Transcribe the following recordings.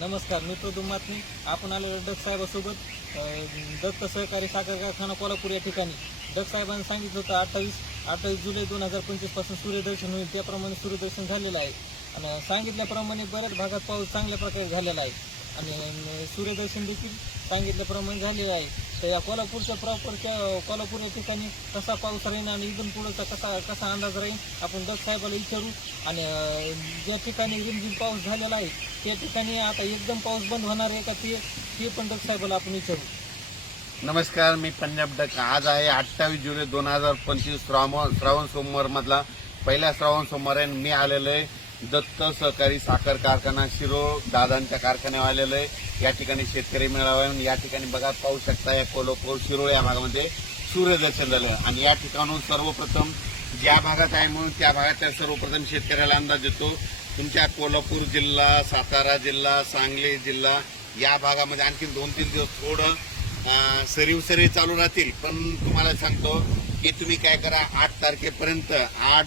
नमस्कार मित्र प्रदुम मातनी आपण आलेलो डग साहेबासोबत दत्त सहकारी साखर कारखाना कोल्हापूर या ठिकाणी डग साहेबांनी सांगितलं होतं अठ्ठावीस अठ्ठावीस जुलै दोन हजार पंचवीसपासून सूर्यदर्शन होईल त्याप्रमाणे सूर्यदर्शन झालेलं आहे आणि सांगितल्याप्रमाणे बऱ्याच भागात पाऊस चांगल्या प्रकारे झालेला आहे आणि सूर्यदर्शन देखील सांगितल्याप्रमाणे झाले आहे तर या कोल्हापूरच्या प्रॉपरच्या कोल्हापूर या ठिकाणी कसा पाऊस राहील आणि इथून पुढचा कसा कसा अंदाज राहील आपण दत्त साहेबाला विचारू आणि ज्या ठिकाणी रिमझिम पाऊस झालेला आहे त्या ठिकाणी आता एकदम पाऊस बंद होणार आहे का ते ते पण दत्त साहेबाला आपण विचारू नमस्कार मी पंजाब डक आज आहे अठ्ठावीस जुलै दोन हजार पंचवीस श्रावण श्रावण मधला पहिला श्रावण सोमवार आहे मी आलेलो आहे दत्त सहकारी साखर कारखाना शिरोळ दादांच्या कारखान्या आलेलं आहे या ठिकाणी शेतकरी मेळावा आहे या ठिकाणी बघा पाहू शकता या कोल्हापूर शिरोळ या भागामध्ये सूर्यदर्शन झालं आणि या ठिकाणून सर्वप्रथम ज्या भागात आहे म्हणून त्या भागातल्या सर्वप्रथम शेतकऱ्याला अंदाज येतो तुमच्या कोल्हापूर जिल्हा सातारा जिल्हा सांगली जिल्हा या भागामध्ये आणखी दोन तीन दिवस थोडं सरीव सरी चालू राहतील पण तुम्हाला सांगतो की तुम्ही काय करा आठ तारखेपर्यंत आठ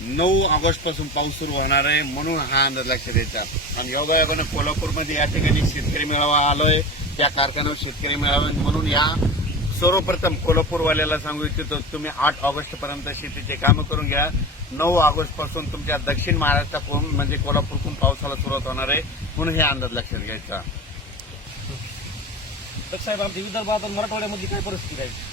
नऊ ऑगस्ट पासून पाऊस सुरू होणार आहे म्हणून हा अंदाज लक्षात द्यायचा आणि योगायोगानं कोल्हापूरमध्ये या ठिकाणी शेतकरी मेळावा आलोय त्या कारखान्यावर शेतकरी मेळावा म्हणून या सर्वप्रथम कोल्हापूरवाल्याला सांगू इच्छितो तुम्ही आठ ऑगस्ट पर्यंत शेतीचे कामं करून घ्या नऊ ऑगस्ट पासून तुमच्या दक्षिण महाराष्ट्राकडून म्हणजे कोल्हापूरकडून पावसाला सुरुवात होणार आहे म्हणून हे अंदाज लक्षात घ्यायचा साहेब आमच्या विदर्भात मराठवाड्यामध्ये काय परिस्थिती आहे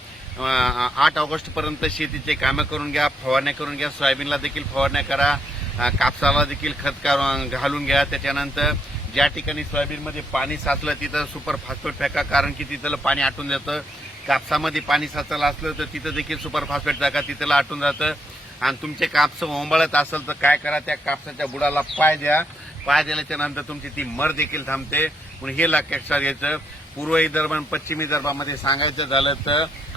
आठ ऑगस्ट पर्यंत शेतीचे कामं करून घ्या फवारण्या करून घ्या सोयाबीनला देखील फवारण्या करा कापसाला देखील खत घालून घ्या त्याच्यानंतर ज्या ठिकाणी सोयाबीनमध्ये पाणी साचलं तिथं सुपर फॉस्फेट फेका कारण की तिथलं पाणी आटून जातं कापसामध्ये पाणी साचलं असलं तर तिथं देखील सुपर फॉस्फेट टाका तिथलं आटून जातं आणि तुमचे कापसं ओंबळत असेल तर काय करा त्या कापसाच्या बुडाला पाय द्या पाय दिल्याच्यानंतर तुमची ती मर देखील थांबते म्हणून हे लक्षात घ्यायचं पूर्व विदर्भ आणि पश्चिमी विदर्भामध्ये सांगायचं झालं तर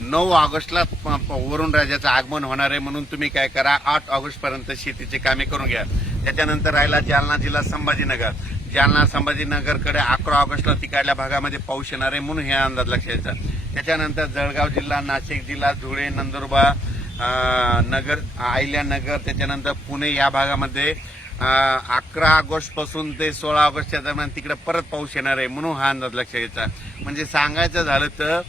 नऊ ऑगस्टला वरुण राजाचं आगमन होणार आहे म्हणून तुम्ही काय करा आठ ऑगस्ट पर्यंत शेतीची कामे करून घ्या त्याच्यानंतर राहिला जालना जिल्हा संभाजीनगर जालना संभाजीनगरकडे अकरा ऑगस्टला तिकडल्या भागामध्ये पाऊस येणार आहे म्हणून हे अंदाज लक्षात द्यायचा त्याच्यानंतर जळगाव जिल्हा नाशिक जिल्हा धुळे नंदुरबार नगर नगर त्याच्यानंतर पुणे या भागामध्ये अकरा ऑगस्ट पासून ते सोळा ऑगस्टच्या दरम्यान तिकडे परत पाऊस येणार आहे म्हणून हा अंदाज लक्षात घ्यायचा म्हणजे सांगायचं झालं तर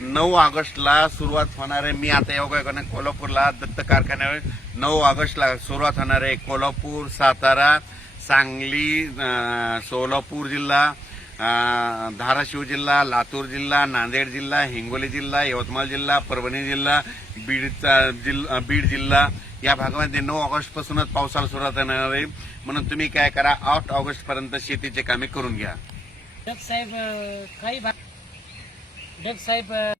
नऊ ऑगस्टला सुरुवात होणार आहे मी आता करणे कोल्हापूरला दत्त कारखान्यावर नऊ ऑगस्टला सुरुवात होणार आहे कोल्हापूर सातारा सांगली सोलापूर जिल्हा धाराशिव जिल्हा लातूर जिल्हा नांदेड जिल्हा हिंगोली जिल्हा यवतमाळ जिल्हा परभणी जिल्हा बीडचा जिल्हा बीड जिल्हा या भागामध्ये नऊ ऑगस्ट पासूनच पावसाला सुरुवात होणार आहे म्हणून तुम्ही काय करा आठ ऑगस्ट पर्यंत शेतीचे कामे करून घ्या साहेब काही डग साहेब